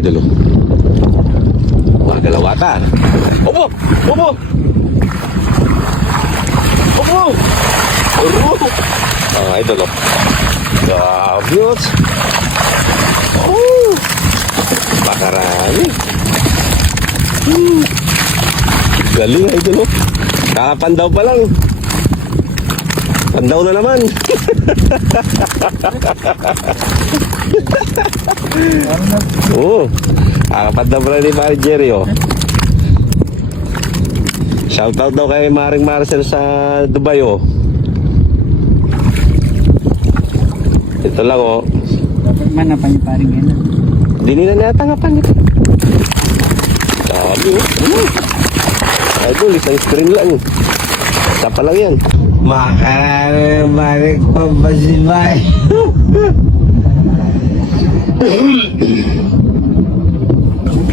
idol. Oh. Mga galawatan. Opo! Opo! Opo! Opo! Mga idol. Oh. Grabe yun. Oh! Pakarami. Galing idol. Oh. Kakapandaw pa lang. Pandaw na naman. Oo. Kakapandaw pa lang ni Pare Jerry. Oh. Shoutout daw kay Maring Marcel sa Dubai. Oh. Ito lang oh. Dapat manapan yung paring yan. Hindi nila natangapan ito. Sabi oh. Idol, isang screen lang. Isa pa lang yan. Makarabalik pa ba si Bay?